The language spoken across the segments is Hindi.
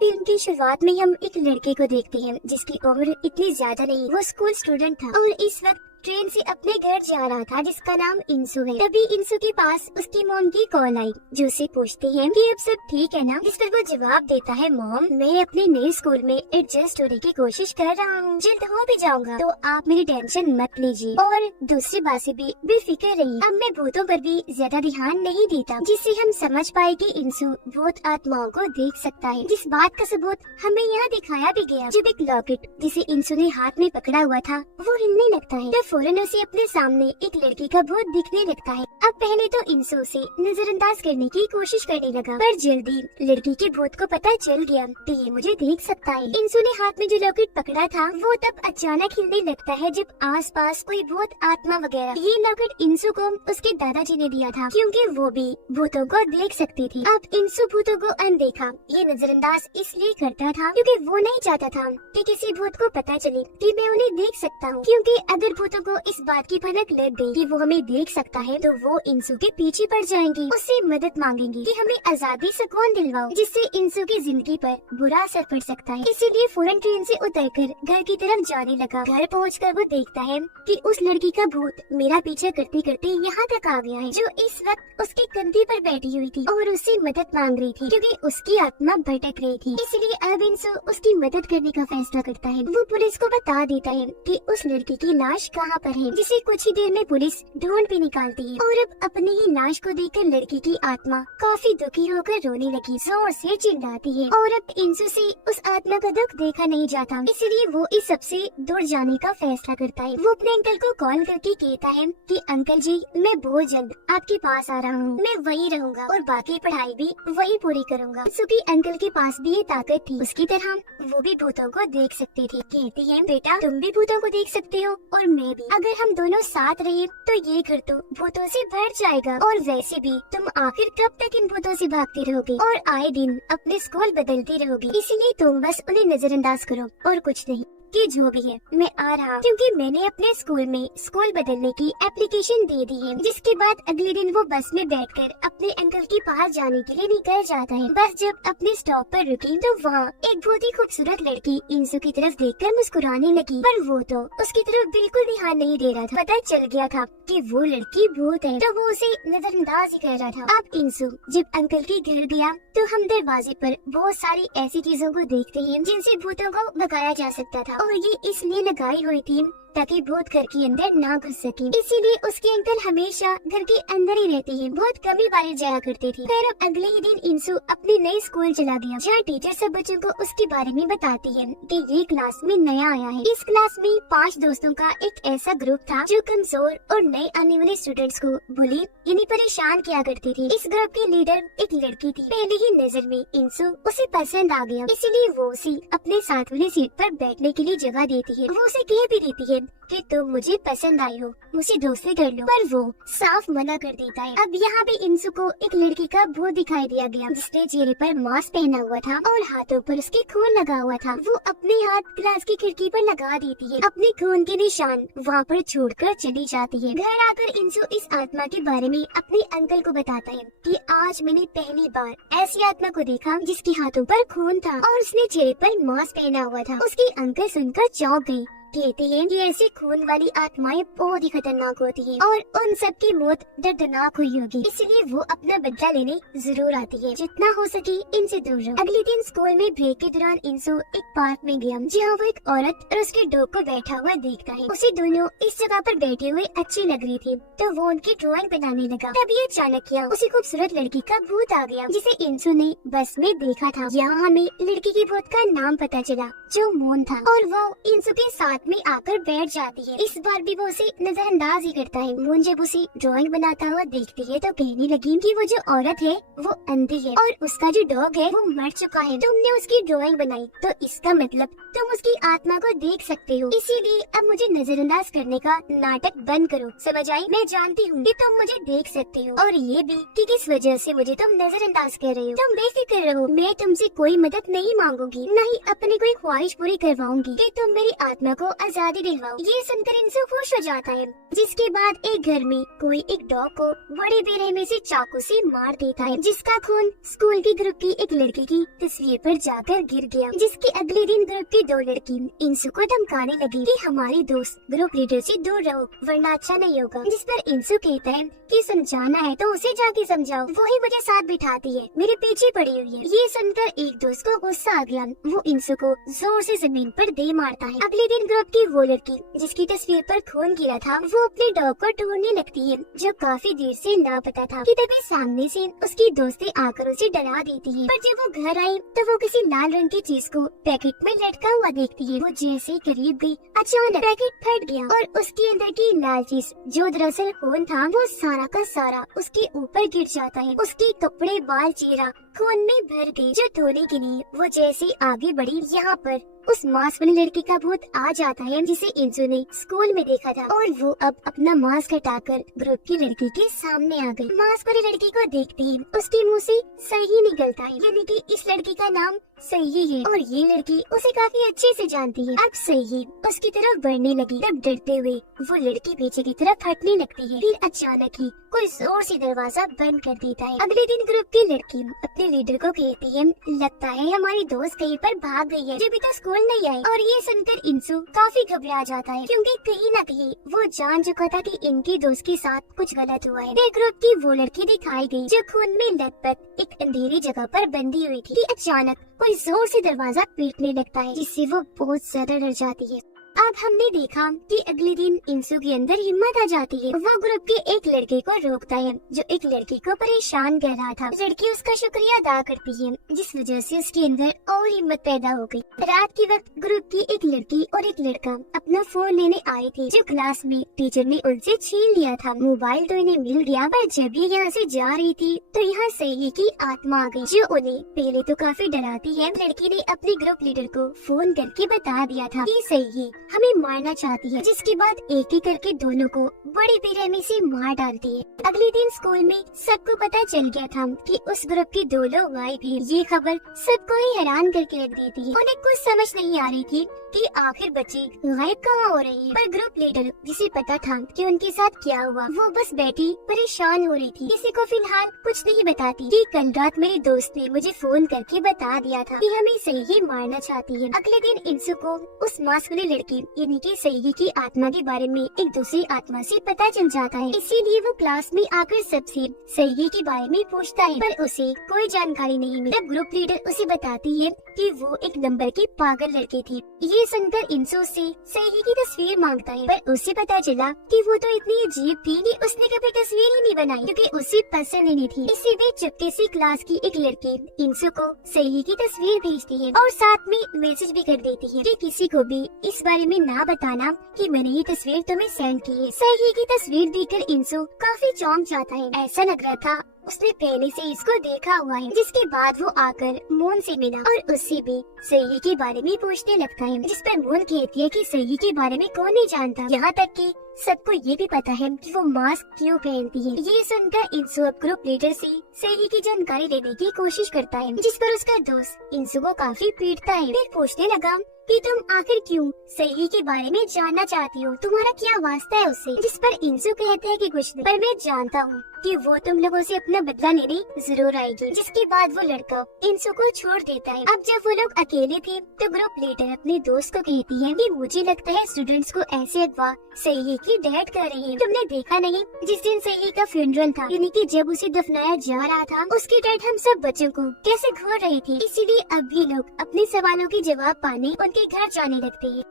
फिल्म की शुरुआत में हम एक लड़के को देखते हैं जिसकी उम्र इतनी ज्यादा नहीं, वो स्कूल स्टूडेंट था और इस वक्त ट्रेन से अपने घर जा रहा था जिसका नाम इंसु है। तभी इंसु के पास उसकी मॉम की कॉल आई जो उसे पूछती है कि अब सब ठीक है ना, जिस पर वो जवाब देता है, मॉम मैं अपने नए स्कूल में एडजस्ट होने की कोशिश कर रहा हूँ, जल्द हो भी जाऊंगा, तो आप मेरी टेंशन मत लीजिए। और दूसरी बात से भी बेफिक्र रहिए, अब मैं भूतों पर भी ज्यादा ध्यान नहीं देता, जिससे हम समझ पाए कि इंसु भूत आत्माओं को देख सकता है। जिस बात का सबूत हमें यहाँ दिखाया भी गया, जब एक लॉकेट जिसे इंसु ने हाथ में पकड़ा हुआ था वो हिलने लगता है तो फौरन उसे अपने सामने एक लड़की का भूत दिखने लगता है। अब पहले तो इंसु उसे नजरअंदाज करने की कोशिश करने लगा, पर जल्दी लड़की के भूत को पता चल गया कि ये मुझे देख सकता है। इंसु ने हाथ में जो लॉकेट पकड़ा था वो तब अचानक हिलने लगता है जब आसपास कोई भूत आत्मा वगैरह। ये लॉकेट इंसु को उसके दादाजी ने दिया था क्योंकि वो भी भूतों को देख सकती थी। अब इंसु भूतों को अनदेखा ये नजरअंदाज इसलिए करता था क्योंकि वो नहीं चाहता था कि किसी भूत को पता चले कि मैं उन्हें देख सकता हूँ, क्योंकि अगर भूतों को इस बात की भनक लग गई कि वो हमें देख सकता है तो वो इंसु के पीछे पड़ जाएंगे, उससे मदद मांगेंगे कि हमें आजादी सुकून दिलवाओ, जिससे इंसु की जिंदगी पर बुरा असर पड़ सकता है। इसीलिए फौरन ट्रेन से उतरकर घर की तरफ जाने लगा। घर पहुंचकर वो देखता है कि उस लड़की का भूत मेरा पीछा करते करते यहाँ तक आ गया है, जो इस वक्त उसके कंधे पर बैठी हुई थी और उससे मदद मांग रही थी क्योंकि उसकी आत्मा भटक रही थी। इसलिए अब इंसु उसकी मदद करने का फैसला करता है। वो पुलिस को बता देता है कि उस लड़की की लाश कहाँ पर है, जिसे कुछ ही देर में पुलिस ढूंढ भी निकालती है। और अब अपनी ही लाश को देखकर लड़की की आत्मा काफी दुखी होकर रोने लगी, जोर से चिल्लाती है। और अब इंसु से उस आत्मा का दुख देखा नहीं जाता, इसलिए वो इस सबसे दूर जाने का फैसला करता है। वो अपने अंकल को कॉल करके कहता है कि अंकल जी मैं बहुत जल्द आपके पास आ रहा हूँ, मैं वहीं रहूंगा और बाकी पढ़ाई भी वहीं पूरी करूंगा। इंसु की अंकल के पास भी ये ताकत थी, उसकी तरह वो भी भूतों को देख सकती थी। कहती है बेटा तुम भी भूतों को देख सकते हो और मैं भी, अगर हम दोनों साथ रहे तो ये घर तो भूतों से भर जाएगा। और वैसे भी तुम आखिर कब तक इन भूतों से भागती रहोगी और आए दिन अपने स्कूल बदलती रहोगी, इसलिए तुम बस उन्हें नजरअंदाज करो और कुछ नहीं, कि जो भी है मैं आ रहा हूँ, क्योंकि मैंने अपने स्कूल में स्कूल बदलने की एप्लीकेशन दे दी है। जिसके बाद अगले दिन वो बस में बैठकर अपने अंकल के पास जाने के लिए निकल जाता है। बस जब अपने स्टॉप पर रुकी तो वहाँ एक बहुत ही खूबसूरत लड़की इंसु की तरफ देखकर मुस्कुराने लगी, पर वो तो उसकी तरफ बिल्कुल ध्यान नहीं दे रहा था। पता चल गया था कि वो लड़की भूत है, तो वो उसे नजरअंदाज ही कर रहा था। अब इंसु जब अंकल के घर गया तो हम दरवाजे पर बहुत सारी ऐसी चीजों को देखते हैं जिनसे भूतों को भगाया जा सकता था, और ये इसलिए लगाई हुई थी ताकि भूत घर के अंदर ना घुस सके। इसीलिए उसके अंकल हमेशा घर के अंदर ही रहते हैं, बहुत कम ही बाहर जाया करते थे। फिर अब अगले ही दिन इंसु अपने नए स्कूल चला गया, जहाँ टीचर सब बच्चों को उसके बारे में बताती है कि ये क्लास में नया आया है। इस क्लास में 5 दोस्तों का एक ऐसा ग्रुप था जो कमजोर और नए आने वाले स्टूडेंट्स को बुली यानी परेशान किया करती थी। इस ग्रुप की लीडर एक लड़की थी। पहली ही नजर में इंसु उसे पसंद आ गया, इसीलिए वो उसे अपने साथ वाली सीट पर बैठने के लिए जगह देती है। वो उसे कह भी देती है कि तुम मुझे पसंद आई हो, मुझे दोस्ती कर लो, पर वो साफ मना कर देता है। अब यहाँ भी इंसु को एक लड़की का भूत दिखाई दिया गया जिसने चेहरे पर मास्क पहना हुआ था और हाथों पर उसके खून लगा हुआ था। वो अपने हाथ क्लास की खिड़की पर लगा देती है, अपने खून के निशान वहाँ पर छोड़कर चली जाती है। घर आकर इंसु इस आत्मा के बारे में अपने अंकल को बताता है कि आज मैंने पहली बार ऐसी आत्मा को देखा जिसके हाथों पर खून था और उसने चेहरे पर मास्क पहना हुआ था। उसके अंकल सुनकर चौंक गए। कहते हैं कि ऐसी खून वाली आत्माएं बहुत ही खतरनाक होती हैं और उन सब की मौत दर्दनाक हुई होगी, इसलिए वो अपना बदला लेने जरूर आती है। जितना हो सके इनसे दूर रहो। अगले दिन स्कूल में ब्रेक के दौरान इंसु एक पार्क में गया जहाँ वो एक औरत और उसके डॉग को बैठा हुआ देखता है। उसे दोनों इस जगह पर बैठे हुए अच्छी लग रही थी, तो वो उनकी ड्राइंग बनाने लगा। तभी अचानक उसे खूबसूरत लड़की का भूत आ गया जिसे इंसु ने बस में देखा था। यहाँ हमें लड़की के भूत का नाम पता चला जो मून था, और वो इंसु के साथ में आकर बैठ जाती है। इस बार भी वो उसे नजरअंदाज ही करता है। मून जब उसे ड्राइंग बनाता हुआ देखती है तो कहने लगी कि वो जो औरत है वो अंधी है और उसका जो डॉग है वो मर चुका है। तुमने उसकी ड्राइंग बनाई तो इसका मतलब तुम उसकी आत्मा को देख सकते हो, इसीलिए अब मुझे नजरअंदाज करने का नाटक बंद करो, समझ आई? मैं जानती हूँ कि तुम मुझे देख सकते हो और ये भी कि किस वजह से मुझे तुम नजरअंदाज कर रहे हो। तुम बेफिक्र रहो, मैं तुमसे कोई मदद नहीं मांगूंगी, न ही अपनी कोई ख्वाहिश पूरी करवाऊंगी कि तुम मेरी आत्मा को आजादी दिलवाओ। ये सुनकर इंसु खुश हो जाता है, जिसके बाद एक घर में कोई एक डॉग को बड़ी बेरहमी से चाकू से मार देता है, जिसका खून स्कूल की ग्रुप की एक लड़की की तस्वीर पर जाकर गिर गया। जिसके अगले दिन ग्रुप की 2 लड़की इंसु को धमकाने लगी कि हमारी दोस्त ग्रुप लीडर से दूर रहो वरना अच्छा नहीं होगा। जिस पर इंसु कहता है कि समझाना है तो उसे जाके समझाओ, वही मुझे साथ बिठाती है, मेरे पीछे पड़ी हुई है। ये सुनकर एक दोस्त को गुस्सा आ गया, वो इंसु को जोर से जमीन पर दे मारता है। अगले दिन ग्रुप की वो लड़की जिसकी तस्वीर पर खून गिरा था, वो अपने डॉग को ढूंढने लगती है जो काफी देर से लापता था। कि तभी सामने से उसकी दोस्तें आकर उसे डरा देती है। पर जब वो घर आई तो वो किसी लाल रंग की चीज को पैकेट में लटका हुआ देखती है। वो जैसे ही करीब गई, अचानक पैकेट फट गया और उसके अंदर की लाल चीज जो दरअसल खून था, वो सारा का सारा उसके ऊपर गिर जाता है। उसके कपड़े, बाल, चेहरा खून में भर गई। जो धोने के लिए वो जैसे आगे बढ़ी, यहाँ पर उस मास्क वाली लड़की का भूत आ जाता है जिसे इंसु ने स्कूल में देखा था, और वो अब अपना मास्क हटाकर ग्रुप की लड़की के सामने आ गई। मास्क वाली लड़की को देखते ही उसके मुंह से सही निकलता है, यानी कि इस लड़की का नाम सही है और ये लड़की उसे काफी अच्छे से जानती है। अब सही उसकी तरफ बढ़ने लगी, तब डरते हुए वो लड़की पीछे की तरफ हटने लगती है। फिर अचानक ही कोई जोर से दरवाजा बंद कर देता है। अगले दिन ग्रुप की लड़की अपने लीडर को कहती है, लगता है हमारी दोस्त कहीं पर भाग गई है, जो अभी तक स्कूल नहीं आई। और ये सुनकर इंसु काफी घबरा जाता है, क्योंकि कहीं न कहीं वो जान चुका था कि इनकी दोस्त के साथ कुछ गलत हुआ है। फिर ग्रुप की वो लड़की दिखाई गई जो खून में लथपथ एक अंधेरी जगह पर बंधी हुई थी। अचानक कोई जोर से दरवाजा पीटने लगता है, जिससे वो बहुत ज्यादा डर जाती है। अब हमने देखा कि अगले दिन इंसु के अंदर हिम्मत आ जाती है। वो ग्रुप के एक लड़के को रोकता है जो एक लड़की को परेशान कर रहा था। लड़की उसका शुक्रिया अदा करती है, जिस वजह से उसके अंदर और हिम्मत पैदा हो गई। रात के वक्त ग्रुप की एक लड़की और एक लड़का अपना फोन लेने आए थे, जो क्लास में टीचर ने उनसे छीन लिया था। मोबाइल तो इन्हें मिल गया, पर जब ये यहाँ से जा रही थी तो यहाँ सही की आत्मा आ गई, जो उन्हें पहले तो काफी डराती है। लड़की ने अपने ग्रुप लीडर को फोन करके बता दिया था कि सही हमें मारना चाहती है, जिसके बाद एक एक करके दोनों को बड़ी बेरहमी से मार डालती है। अगले दिन स्कूल में सबको पता चल गया था कि उस ग्रुप के 2 लोग गायब हैं। ये खबर सबको ही हैरान करके रख देती है। उन्हें कुछ समझ नहीं आ रही थी कि आखिर बच्चे गायब कहाँ हो रहे हैं। पर ग्रुप लीडर जिसे पता था कि उनके साथ क्या हुआ, वो बस बैठी परेशान हो रही थी। किसी को फिलहाल कुछ नहीं बताती कि कल रात मेरे दोस्त ने मुझे फोन करके बता दिया था कि हमें सही मारना चाहती है। अगले दिन इंसु को उस मास्क वाली लड़की यानी कि सही की आत्मा के बारे में एक दूसरी आत्मा से पता चल जाता है। इसीलिए वो क्लास में आकर सबसे सही के बारे में पूछता है, पर उसे कोई जानकारी नहीं मिली। तब ग्रुप लीडर उसे बताती है कि वो एक नंबर की पागल लड़की थी। ये सुनकर इंसु से सही की तस्वीर मांगता है, पर उसे पता चला कि वो तो इतनी अजीब थी कि उसने कभी तस्वीर ही नहीं बनाई, क्योंकि उसे पसंद ही नहीं थी। इसी बीच चुपके से क्लास की एक लड़की इंसु को सही की तस्वीर भेजती है और साथ में मैसेज भी कर देती है कि किसी को भी इस बारे में ना बताना कि मैंने ये तस्वीर तुम्हें सेंड की है। सही की तस्वीर देखकर इंसु काफी चौंक जाता है। ऐसा लग रहा था उसने पहले से इसको देखा हुआ है। जिसके बाद वो आकर मोन से मिला और उससे भी सही के बारे में पूछने लगता है, जिस पर मोन कहती है कि सही के बारे में कौन नहीं जानता, यहाँ तक कि सबको ये भी पता है कि वो मास्क क्यों पहनती है। ये सुनकर इंसु अब ग्रुप लीडर से सही की जानकारी लेने की कोशिश करता है, जिस पर उसका दोस्त इंसु को काफी पीटता है। फिर पूछने लगा कि तुम आखिर क्यों सही के बारे में जानना चाहती हो, तुम्हारा क्या वास्ता है उससे। जिस पर इंसु कहते हैं कि कुछ नहीं, पर मैं जानता हूँ कि वो तुम लोगों से अपना बदला लेने जरूर आएगी। जिसके बाद वो लड़का इंसु को छोड़ देता है। अब जब वो लोग अकेले थे तो ग्रुप लीडर अपने दोस्त को कहती है कि मुझे लगता है स्टूडेंट्स को ऐसे अगवा सही की डेट कर रही है। तुमने देखा नहीं, जिस दिन सही का फ्यूनरल था, यानी कि जब उसे दफनाया जा रहा था, उसकी डेट हम सब बच्चों को कैसे घूर रही थी। इसीलिए अब भी लोग अपने सवालों के जवाब पाने उनके घर जाने लगते हैं।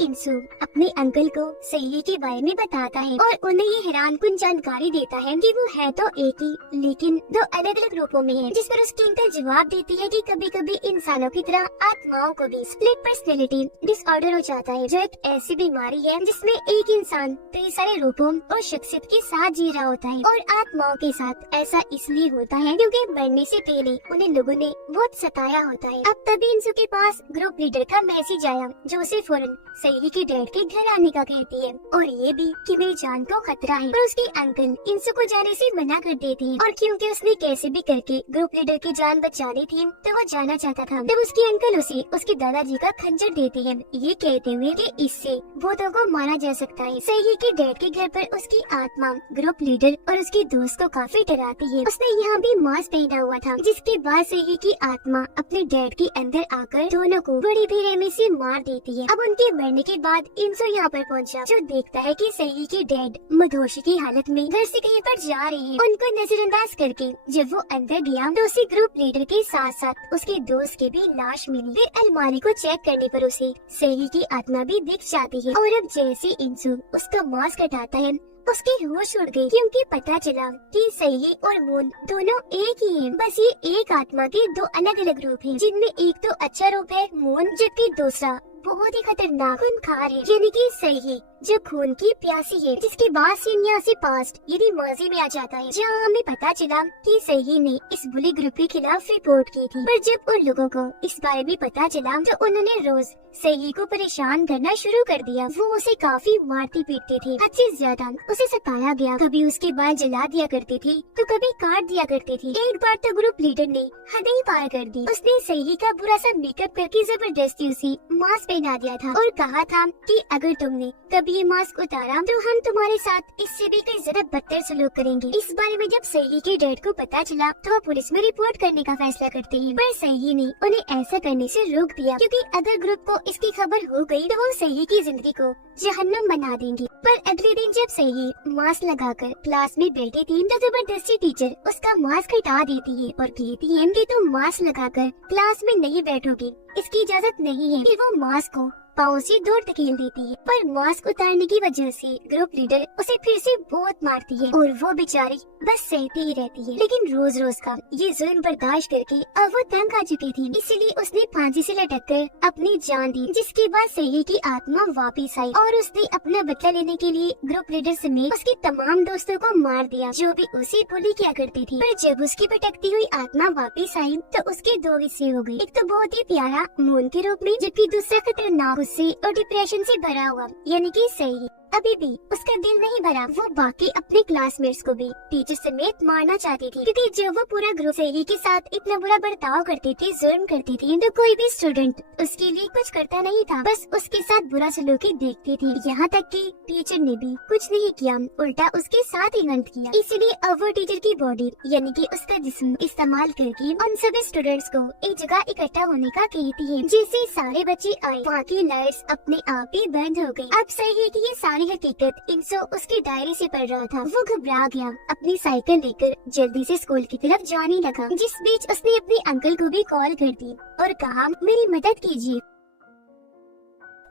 इंसु अपने अंकल को सही के बारे में बताता है और उन्हें ये हैरानकुन जानकारी देता है कि वो है तो एक ही लेकिन 2 अलग अलग रूपों में है। जिस पर उसकी अंकल जवाब देती है कि कभी कभी इंसानों की तरह आत्माओं को भी स्प्लिट पर्सनैलिटी डिसऑर्डर हो जाता है, जो एक ऐसी बीमारी है जिसमें एक इंसान कई सारे रूपों और शख्सियत के साथ जी रहा होता है। और आत्माओं के साथ ऐसा इसलिए होता है क्योंकि मरने से पहले उन्हें लोगों ने बहुत सताया होता है। अब तभी इंसु के पास ग्रुप लीडर का मैसेज आया, जो उसे फौरन सही के डैड के घर आने का कहती है और ये भी कि मेरी जान को खतरा है, पर उसके अंकल इंसू को जाने से मना कर देते हैं। और क्योंकि उसने कैसे भी करके ग्रुप लीडर की जान बचानी थी तो वो जाना चाहता था, तब उसके अंकल उसे उसके दादाजी का खंजर देते हैं, ये कहते हुए कि इससे भूतों को मारा जा सकता है। सही के डैड के घर पर उसकी आत्मा ग्रुप लीडर और उसके दोस्त को काफी डराती है। उसने यहाँ भी मास्क पहना हुआ था, जिसके बाद सही की आत्मा अपने डैड के अंदर आकर दोनों को बड़ी बेरहमी से मार देती है। अब उनके मरने के बाद इंसू यहाँ पर पहुँचा, जो देखता है कि सही के डैड मधोशी की हालत में घर से कहीं पर जा रहे हैं। उनको नजरअंदाज करके जब वो अंदर गया तो उसी ग्रुप लीडर के साथ साथ उसके दोस्त की भी लाश मिली। फिर अलमारी को चेक करने पर उसे सही की आत्मा भी दिख जाती है। और अब जैसे इंसू उसका मास्क हटाता है उसके होश उड़ गए, क्योंकि पता चला कि सही और मून दोनों एक ही हैं। बस ये एक आत्मा के दो अलग अलग रूप हैं, जिनमें एक तो अच्छा रूप है मून, जबकि दूसरा बहुत ही खतरनाक खूनखार है, यानी कि सही जो खून की प्यासी है, जिसके बाद सीन यहाँ से पास्ट यानी माजी में आ जाता है, जहाँ हमें पता चला कि सही ने इस बुली ग्रुप के खिलाफ रिपोर्ट की थी। पर जब उन लोगों को इस बारे में पता चला तो उन्होंने रोज सही को परेशान करना शुरू कर दिया। वो उसे काफी मारती पीटते थे, हद से ज्यादा उसे सताया गया। कभी उसके बाल जला दिया करते थे तो कभी काट दिया करते थे। एक बार तो ग्रुप लीडर ने हद ही पार कर दी। उसने सही का बुरा सा मेकअप करके जबरदस्ती उसे मास्क पहना दिया था और कहा था कि अगर तुमने कभी ये मास्क उतारा तो हम तुम्हारे साथ इससे भी कई ज्यादा बदतर सलूक करेंगे। इस बारे में जब सही के डैड को पता चला तो वो पुलिस में रिपोर्ट करने का फैसला करते हैं, पर सही ने उन्हें ऐसा करने से रोक दिया, क्योंकि अगर ग्रुप को इसकी खबर हो गई तो वो सही की जिंदगी को जहन्नुम बना देंगे। पर अगले दिन जब सही मास्क लगाकर क्लास में बैठी थी तो जबरदस्ती टीचर उसका मास्क हटा देती है और कहती है कि तुम मास्क लगाकर क्लास में नहीं बैठोगी, इसकी इजाजत नहीं है। फिर वो मास्क को पाँव से दूर धकेल देती है, पर मास्क उतारने की वजह से ग्रुप लीडर उसे फिर से बहुत मारती है और वो बेचारी बस सहती ही रहती है। लेकिन रोज रोज का ये जुल्म बर्दाश्त करके अब वो तंग आ चुकी थी, इसीलिए उसने फांसी से लटककर अपनी जान दी, जिसके बाद सही की आत्मा वापस आई और उसने अपना बदला लेने के लिए ग्रुप लीडर समेत उसके तमाम दोस्तों को मार दिया, जो भी उसे बुली किया करती थी। पर जब उसकी भटकती हुई आत्मा वापस आई तो उसके दो हिस्से हो गए, एक तो बहुत ही प्यारा मून के रूप में, जबकि दूसरा खतरनाक गुस्से और डिप्रेशन से भरा हुआ, यानी कि सही। अभी भी उसका दिल नहीं भरा, वो बाकी अपने क्लासमेट्स को भी टीचर समेत मारना चाहती थी, क्योंकि जब वो पूरा ग्रुप सही के साथ इतना बुरा बर्ताव करती थी, जुल्म करती थी, तो कोई भी स्टूडेंट उसके लिए कुछ करता नहीं था, बस उसके साथ बुरा सलूकी देखती थी। यहाँ तक कि टीचर ने भी कुछ नहीं किया, उल्टा उसके साथ ही गंद किया। इसीलिए अब वो टीचर की बॉडी यानी कि उसका जिस्म इस्तेमाल करके उन सभी स्टूडेंट्स को एक जगह इकट्ठा होने का कहती है। जैसे सारे बच्चे आए, वहाँ की लाइट्स अपने आप ही बंद हो गयी। अब सही है कि ये सारी हकीकत इंसो उसकी डायरी से पढ़ रहा था। वो घबरा गया, अपनी साइकिल लेकर जल्दी से स्कूल की तरफ जाने लगा। जिस बीच उसने अपने अंकल को भी कॉल कर दी और कहा मेरी मदद कीजिए।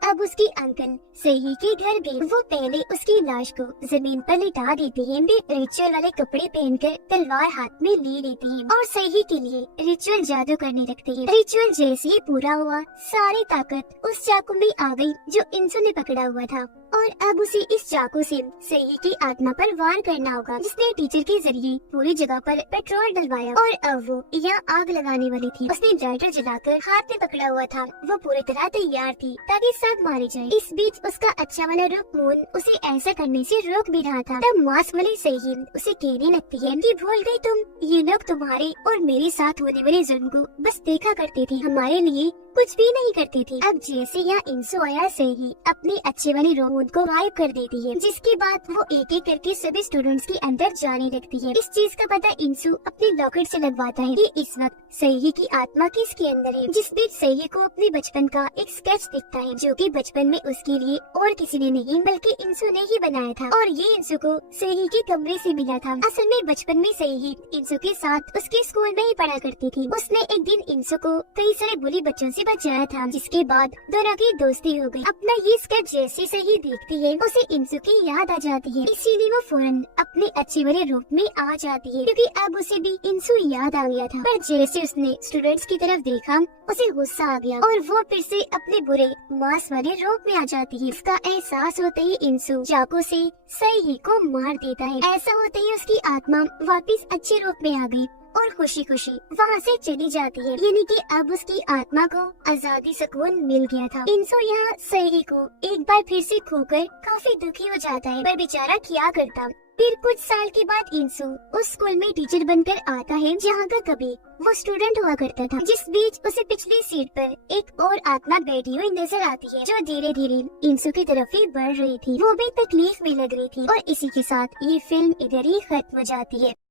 अब उसके अंकल सही के घर गए। वो पहले उसकी लाश को जमीन पर लिटा देते हैं, फिर रिचुअल वाले कपड़े पहनकर तलवार हाथ में ले लेते हैं और सही के लिए रिचुअल जादू करने लगते हैं। रिचुअल जैसे ही पूरा हुआ, सारी ताकत उस चाकू में आ गई जो इंसू ने पकड़ा हुआ था, और अब उसे इस चाकू से सही की आत्मा पर वार करना होगा, जिसने टीचर के जरिए पूरी जगह पर पेट्रोल डलवाया। और अब वो यहाँ आग लगाने वाली थी। उसने लाइटर जलाकर हाथ में पकड़ा हुआ था। वो पूरी तरह तैयार थी ताकि सब मारे जाए। इस बीच उसका अच्छा वाला रूप मून उसे ऐसा करने से रोक भी रहा था। तब मास्क वाली सही उसे कहने लगती है कि भूल गई तुम, ये लोग तुम्हारे और मेरे साथ होने वाले जुल्म को बस देखा करते थे, हमारे लिए कुछ भी नहीं करती थी। अब जैसे यहाँ इंसो आया, सही अपने अच्छे वाले रोबोट को गायब कर देती है, जिसके बाद वो एक एक करके सभी स्टूडेंट्स के अंदर जाने लगती है। इस चीज का पता इंसो अपने लॉकेट से लगवाता है कि इस वक्त सही की आत्मा किसके अंदर है। जिस बीच सही को अपने बचपन का एक स्केच दिखता है, जो कि बचपन में उसके लिए और किसी ने नहीं बल्कि इंसो ने ही बनाया था, और ये इंसो को सही के कमरे से मिला था। असल में बचपन में सही इंसो के साथ उसके स्कूल में ही पढ़ा करती थी। उसने एक दिन इंसो को कई सारे बुरी बच्चों से बचाया था, जिसके बाद दोनों की दोस्ती हो गई। अपना ये स्केच जैसे सही देखती है, उसे इंसु की याद आ जाती है, इसीलिए वो फौरन अपने अच्छे वाले रूप में आ जाती है, क्योंकि अब उसे भी इंसु याद आ गया था। पर जैसे उसने स्टूडेंट्स की तरफ देखा, उसे गुस्सा आ गया और वो फिर से अपने बुरे मांस वाले रूप में आ जाती है। इसका एहसास होते ही इंसु चाकू से सही को मार देता है। ऐसा होते ही उसकी आत्मा वापस अच्छे रूप में आ गई और खुशी खुशी वहाँ से चली जाती है। यानी कि अब उसकी आत्मा को आजादी सुकून मिल गया था। इंसू यहाँ सही को एक बार फिर से खोकर काफी दुखी हो जाता है, पर बेचारा क्या करता। फिर कुछ साल के बाद इंसू उस स्कूल में टीचर बनकर आता है जहाँ का कभी वो स्टूडेंट हुआ करता था। जिस बीच उसे पिछली सीट पर एक और आत्मा बैठी हुई नजर आती है जो धीरे धीरे इंसू की तरफ ही बढ़ रही थी। वो भी तकलीफ में लग रही थी। और इसी के साथ ये फिल्म इधर ही खत्म हो जाती है।